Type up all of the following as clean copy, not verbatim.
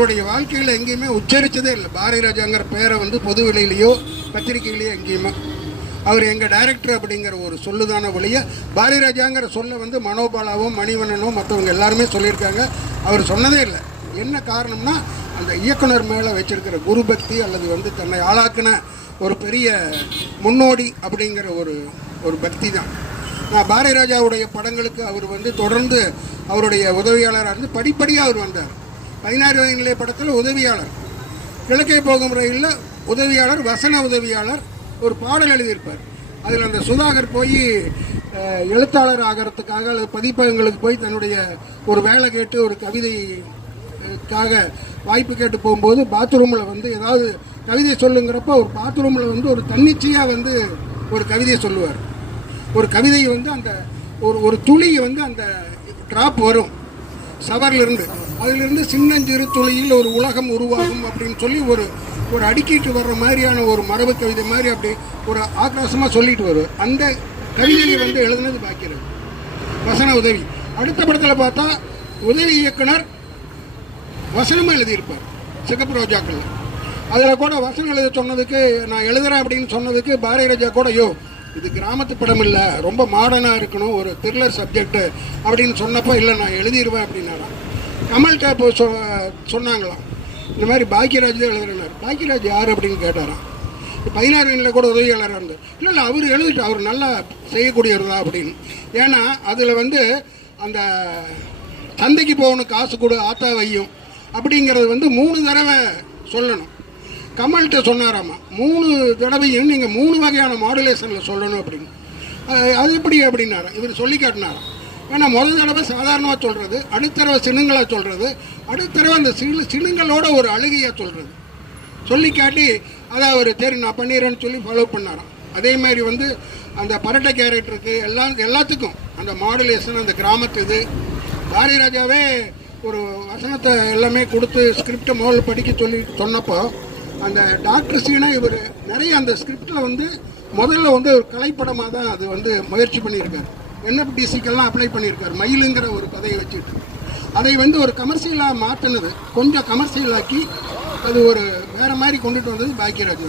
அவருடைய வாழ்க்கையில் எங்கேயுமே உச்சரித்ததே இல்லை. பாரதி ராஜாங்கிற பேரை வந்து பொது வெளியிலையோ பத்திரிகையிலையோ எங்கேயுமே அவர் எங்கள் டைரக்டர் அப்படிங்கிற ஒரு சொல்லுதான ஒழிய பாரதி ராஜாங்கிற சொல்ல வந்து மனோபாலாவும் மணிவண்ணனும் மற்றவங்க எல்லாருமே சொல்லியிருக்காங்க. அவர் சொன்னதே இல்லை. என்ன காரணம்னா அந்த இயக்குனர் மேலே வச்சிருக்கிற குரு பக்தி அல்லது வந்து தன்னை ஆளாக்கின ஒரு பெரிய முன்னோடி அப்படிங்கிற ஒரு பக்தி தான். நான் பாரதி ராஜாவுடைய படங்களுக்கு அவர் வந்து தொடர்ந்து அவருடைய உதவியாளராக இருந்து படிப்படியாக அவர் வந்தார். 16 வயதிலே படத்தில் உதவியாளர், கிழக்கே போகும் ரயிலில் உதவியாளர், வசன உதவியாளர், ஒரு பாடல் எழுதியிருப்பார். அதில் அந்த சுதாகர் போய் எழுத்தாளர் ஆகிறதுக்காக அல்லது பதிப்பகங்களுக்கு போய் தன்னுடைய ஒரு வேலை கேட்டு ஒரு கவிதைக்காக வாய்ப்பு கேட்டு போகும்போது பாத்ரூமில் வந்து ஏதாவது கவிதை சொல்லுங்கிறப்ப ஒரு பாத்ரூமில் வந்து ஒரு தன்னிச்சையாக வந்து ஒரு கவிதையை சொல்லுவார். ஒரு கவிதை வந்து அந்த ஒரு துளி வந்து அந்த ட்ராப் வரும் சவரிலிருந்து, அதிலிருந்து சின்னஞ்சிறு துளியில் ஒரு உலகம் உருவாகும் அப்படின்னு சொல்லி ஒரு அடுக்கிட்டு வர்ற மாதிரியான ஒரு மரபு கவிதை மாதிரி அப்படி ஒரு ஆக்ரோஷமாக சொல்லிட்டு வருவார். அந்த கவிதையை வந்து எழுதுனது பாக்கியராஜ், வசன உதவி. அடுத்த படத்தில் பார்த்தா உதவி இயக்குனர் வசனமாக எழுதியிருப்பார் சிகப்பு ரோஜாக்கள். அதில் கூட வசனம் எழுத சொன்னதுக்கு, நான் எழுதுறேன் அப்படின்னு சொன்னதுக்கு பாரதி ராஜா கூட இது கிராமத்து படம் இல்லை, ரொம்ப மாடர்னாக இருக்கணும், ஒரு த்ரில்லர் சப்ஜெக்டு அப்படின்னு சொன்னப்போ இல்லை நான் எழுதிடுவேன் அப்படின்னாராம். கமல்கிட்ட இப்போ சொன்னாங்களாம் இந்த மாதிரி பாக்கியராஜ் தான் எழுதுறாரு. பாக்கியராஜ் யார் அப்படின்னு கேட்டாராம். 16 வயதில் கூட உதவியாளராக இருந்தார். இல்லை அவர் எழுதிட்டு அவர் நல்லா செய்யக்கூடியவர் தான் அப்படின்னு. ஏன்னா அதில் வந்து அந்த சந்தைக்கு போகணும், காசு கொடு ஆத்தா வையும் அப்படிங்கிறது வந்து 3 தடவை சொல்லணும். கமல்கிட்ட சொன்னாராம்மா 3 தடவையும் நீங்கள் 3 வகையான மாடுலேஷனில் சொல்லணும் அப்படின்னு. அது எப்படி அப்படின்னாரா இவர் சொல்லி காட்டினாராம். ஏன்னா முதல் தடவை சாதாரணமாக சொல்கிறது, அடுத்த தடவை சினுங்களாக சொல்கிறது, அடுத்த தடவை அந்த சினுங்களோட ஒரு அழுகையாக சொல்கிறது சொல்லி காட்டி அதை அவர் சரி நான் பண்ணிடுறேன்னு சொல்லி ஃபாலோ பண்ணாராம். அதே மாதிரி வந்து அந்த பரட்டை கேரக்டருக்கு எல்லாத்துக்கும் அந்த மாடுலேஷன், அந்த கிராமத்து இது பாரதி ராஜாவே ஒரு வசனத்தை எல்லாமே கொடுத்து ஸ்கிரிப்டை முதல்ல படிக்க சொல்லி சொன்னப்போ அந்த டாக்டர் சீனா இவர் நிறைய அந்த ஸ்கிரிப்டில் வந்து முதல்ல வந்து ஒரு கலைப்படமாக தான் அது வந்து முயற்சி பண்ணியிருக்காரு. NFDCக்கெல்லாம் அப்ளை பண்ணியிருக்காரு. மயிலுங்கிற ஒரு கதையை வச்சுட்டு அதை வந்து ஒரு கமர்ஷியலாக மாற்றினது, கொஞ்சம் கமர்ஷியலாக்கி அது ஒரு வேறு மாதிரி கொண்டுட்டு வந்தது பாக்கியராஜ்.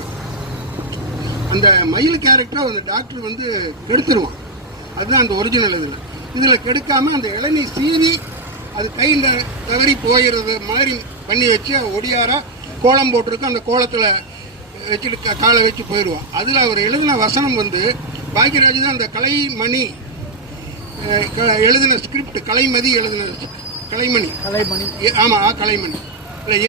அந்த மயில் கேரக்டரை அந்த டாக்டர் வந்து கெடுத்துருவான். அதுதான் அந்த ஒரிஜினல். இதில் கெடுக்காமல் அந்த இளநீ சீவி அது கையில் தவறி போயிடுறது மாதிரி பண்ணி வச்சு ஒடியாராக கோலம் போட்டிருக்கு. அந்த கோலத்தில் வச்சுட்டு காலை வச்சு போயிடுவான். அதில் அவர் எழுதின வசனம் வந்து பாக்கியராஜ் தான் அந்த கலைமணி எழுதின ஸ்கிரிப்ட், கலைமதி எழுதின கலைமணி. ஆமாம், கலைமணி.